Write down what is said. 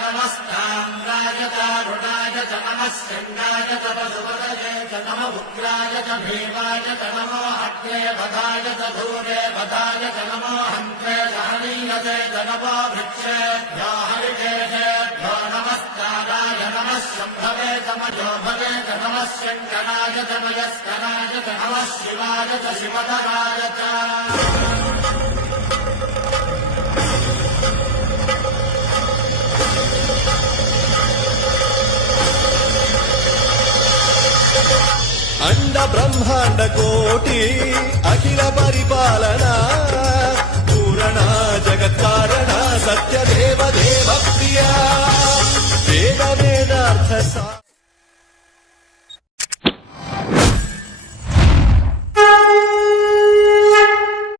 नमस्ताम्राय तारुणाय च नमः शृङ्गाय च पशुपतये च नम उग्राय च भीमाय च नमो अग्ने वधाय च धूरे वधाय च नमो हन्त्रे सहनीयते च नमो वृक्षेभ्यो हरिकेशेभ्यो नमस्काराय नमः शम्भवे च मयोभवे च नमः शङ्कराय च मयस्कराय च नमः शिवाय च शिवधराय च अंड ब्रह्मांड कोटि अखिल परिपालना पूरणा जगत्कारणा सत्य देव देव प्रिया वेद वेदार्थ